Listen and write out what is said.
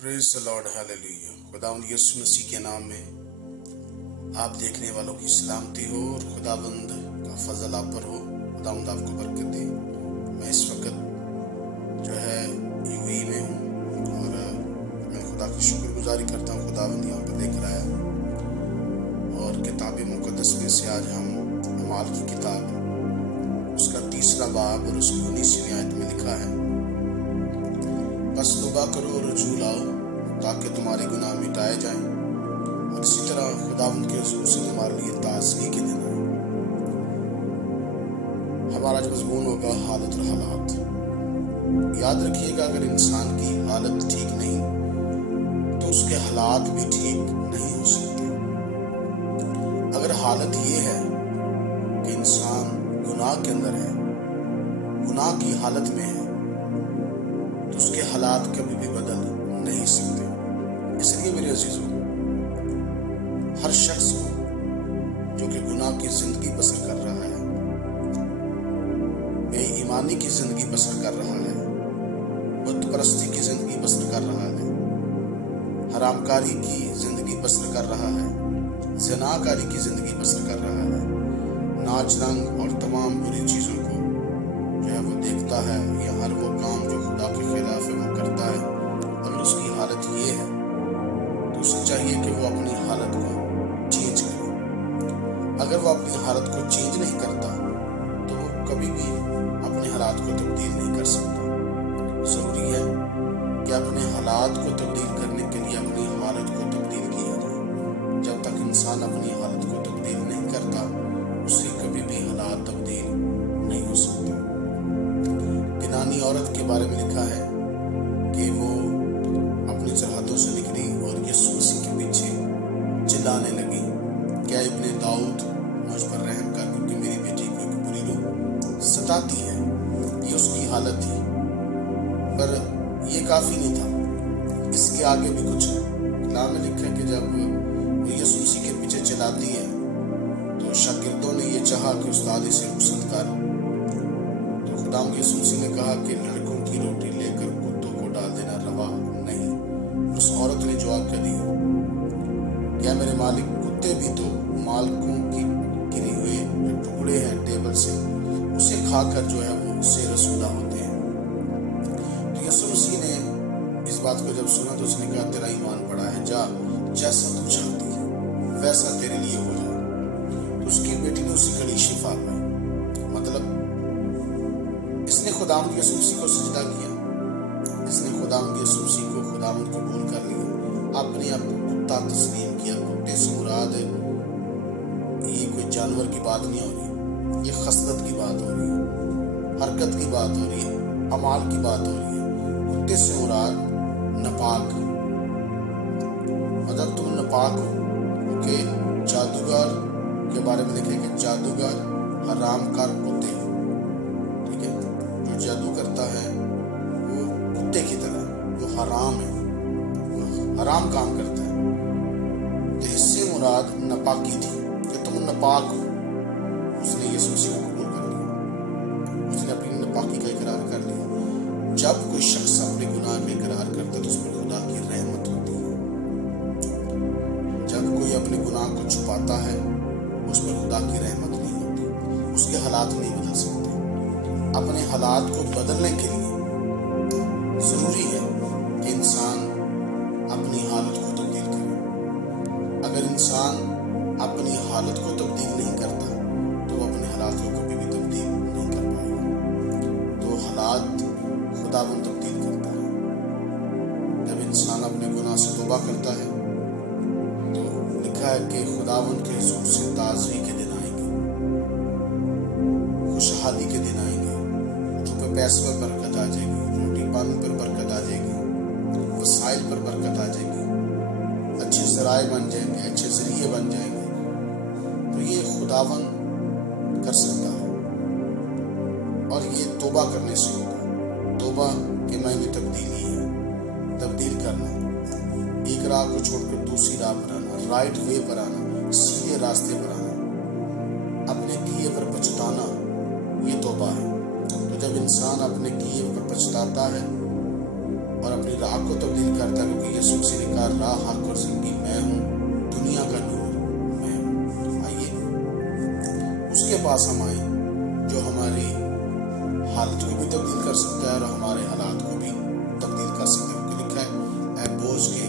Praise the Lord, hallelujah. खुदावंद यीशु मसीह के नाम में आप देखने वालों की सलामती हो और खुदावंद का फजल आप पर हो। खुदावंद आपको बरकत दे। मैं इस वक्त जो है यूएई में हूँ और मैं खुदा की शुक्रगुजारी करता हूँ। खुदावंद यहाँ पर लेकर आया और किताब मुक़द्दस में से आज हम अमाल की किताब उसका 3रा बाब और उसकी 19वीं आयत में लिखा है, बस तौबा करो और रुजू लाओ ताकि तुम्हारे गुनाह मिटाए जाएं और इसी तरह खुदावंद के हुजूर से तुम्हारे लिए ताज़गी के दिन आए। हमारा जो मज़मून होगा हालत और हालात। याद रखिएगा, अगर इंसान की हालत ठीक नहीं तो उसके हालात भी ठीक नहीं हो सकते। अगर हालत ये है कि इंसान गुनाह के अंदर है, गुनाह की हालत में है, तो उसके हालात कभी भी बदल नहीं सकते। इसलिए मेरे अजीजों, हर शख्स को जो कि गुनाह की जिंदगी बसर कर रहा है, बेईमानी की जिंदगी बसर कर रहा है, बुत परस्ती की जिंदगी बसर कर रहा है, हरामकारी की जिंदगी बसर कर रहा है, ज़िनाकारी की जिंदगी बसर कर रहा है, नाच रंग और तमाम बुरी चीज़ों को जो है वो देखता है, या हर वो काम जो खुदा के खिलाफ है वो करता है। अगर उसकी हालत ये है तो उसे चाहिए कि वो अपनी हालत को चेंज करे। अगर वो अपनी हालत को चेंज नहीं करता तो वो कभी भी अपने हालात को तब्दील नहीं कर सकता। ज़रूरी है कि अपने हालात को तब्दील करने के लिए अपनी हालत को तब्दील किया जाए। जब तक इंसान अपनी हालत को तब्दील नहीं करता, उससे कभी भी हालात तब्दील नहीं हो सकते। गिनानी औरत के बारे में लिखा है कि वो अपनी सरहदों से निकली और यीशु मसीह के पीछे चिल्लाने लगी, क्या इब्ने दाऊद मुझ पर रहम कर, क्योंकि मेरी बेटी को एक बुरी रूह सताती है। ये उसकी हालत थी, पर ये काफ़ी नहीं था, इसके आगे भी कुछ कलाम में लिखा है कि जब वो यीशु मसीह के पीछे चिल्लाती है तो शागिर्दों ने ये चाहा कि उस्ताद इसे रुखसत कर। तो खुदाम यीशु मसीह ने कहा कि लड़कों की रोटी लेकर कुत्तों को डाल देना रवा नहीं। उस औरत ने जवाब क्या दिया, क्या मेरे मालिक, कुत्ते भी तो मालिकों की गिरी हुए टुकड़े हैं टेबल से, उसे खाकर जो है वो उससे रसूदा होते हैं। तो यीशु मसीह ने इस बात को जब सुना तो उसने कहा, तेरा ईमान बड़ा है, जा जैसा तू चाहती है वैसा तेरे लिए हो जाए। तो उसकी बेटी ने उसी घड़ी शिफा पाई। मतलब इसने खुदावंद यीशु मसीह को सजदा किया, इसने खुदावंद यीशु मसीह को खुदावंद कबूल कर लिया, अपने आप को कुत्ता तस्लीम किया। कुत्ते से मुराद ये कोई जानवर की बात नहीं हो रही, ये खसलत की बात हो रही है, हरकत की बात हो रही है, अमाल की बात हो रही है। कुत्ते से मुराद नापाक, मतलब तुम नापाक हो। क्योंकि जादूगर के बारे में लिखे कि जादूगर हरामकार कुत्ते, ठीक है, जो जादू करता है वो कुत्ते की तरह, वो हराम है, वो हराम काम करता है। तो इससे मुराद नापाकी थी कि तुम नापाक हो। उसने यीशु मसीह को कबूल कर लिया, उसने अपनी नापाकी का इकरार कर लिया। जब कोई शख्स अपने गुनाह का इकरार करता है तो उस पर खुदा की रहमत होती है। जब कोई अपने गुनाह को छुपाता है उस पर खुदा की रहमत नहीं होती, उसके हालात नहीं बदल सकते। अपने हालात को बदलने के लिए ज़रूरी है कि इंसान अपनी हालत को तब्दील करे। अगर इंसान अपनी हालत को तब्दील नहीं करता तो वो अपने हालात को कभी भी तब्दील नहीं कर पाएगा। तो हालात खुदावंद तब्दील करता है। जब इंसान अपने गुनाह से तौबा करता है तो लिखा है कि खुदावंद के हुजूर से ताज़गी के दिन आएंगे, खुशहाली के दिन आएंगे, तो पैसे पर बरकत आ जाएगी, रोटी पानी पर बरकत आ जाएगी, वसाइल पर बरकत आ जाएगी, अच्छे ज़राए बन जाएंगे, अच्छे ज़रिए बन जाएंगे। तो ये खुदावंद कर सकता है और ये तौबा करने से होगा। तौबा के मायने तब्दीली है, तब्दील करना, एक राह को छोड़कर दूसरी राह पर आना, राइट वे पर आना, सीधे रास्ते पर आना, अपने किए पर पछताना, ये तौबा है। तो जब इंसान अपने किए पर पछताता है और अपने اپنی راہ کو تبدیل کرتا ہے، کیونکہ یسوع مسیح نے کہا راہ، حق اور زندگی میں ہوں، دنیا کا نور میں ہوں۔ آئیے اس کے پاس ہم آئیں جو ہماری حالت کو بھی تبدیل کر سکتا ہے اور ہمارے حالات کو بھی تبدیل کر سکتا ہے، کیونکہ لکھا ہے اے بوجھ کے